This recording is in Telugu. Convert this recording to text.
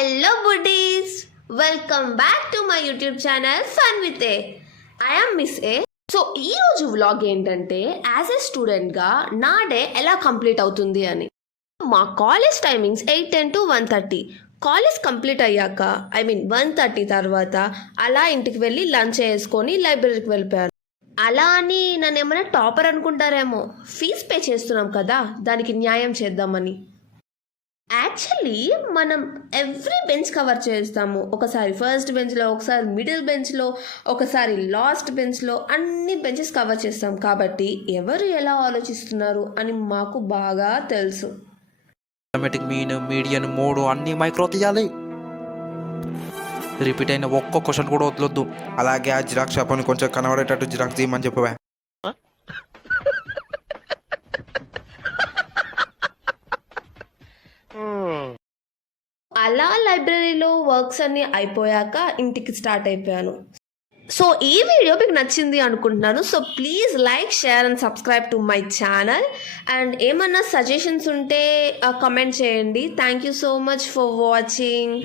Hello buddies, welcome back to my YouTube channel Fun with A. I am Miss A. So ఈరోజు వ్లాగ్ ఏంటంటే యాజ్ ఎ స్టూడెంట్గా నా డే ఎలా కంప్లీట్ అవుతుంది అని. మా college timings 8:10 to 1:30. College complete అయ్యాక 1:30 తర్వాత అలా ఇంటికి వెళ్ళి లంచ్ చేసుకొని లైబ్రరీకి వెళ్ళిపోయాను. అలా అని నన్ను ఏమైనా టాపర్ అనుకుంటారేమో, ఫీజు పే చేస్తున్నాం కదా దానికి న్యాయం చేద్దామని. యాక్చువల్లీ మనం ఎవ్రీ బెంచ్ కవర్ చేస్తాము. ఒకసారి ఫస్ట్ బెంచ్లో, ఒకసారి మిడిల్ బెంచ్లో, ఒకసారి లాస్ట్ బెంచ్లో, అన్ని బెంచెస్ కవర్ చేస్తాం. కాబట్టి ఎవరు ఎలా ఆలోచిస్తున్నారు అని మాకు బాగా తెలుసు. ఆటోమేటిక్ మీన్, మీడియన్, మోడ్ అన్నీ మైక్రో తీయాలి. రిపీట్ అయిన ఒక్క క్వశ్చన్ కూడా వదలొద్దు. అలాగే ఆ జిరాక్స్ షాప్ అని కొంచెం కనబడేటట్టు జిరాక్స్ తీయమని చెప్పవా. అలా లైబ్రరీలో వర్క్స్ అన్నీ అయిపోయాక ఇంటికి స్టార్ట్ అయిపోయాను. సో ఈ వీడియో మీకు నచ్చింది అనుకుంటున్నాను. So please like, share and subscribe to my channel. And ఏమన్నా సజెషన్స్ ఉంటే కమెంట్ చేయండి. Thank you so much for watching.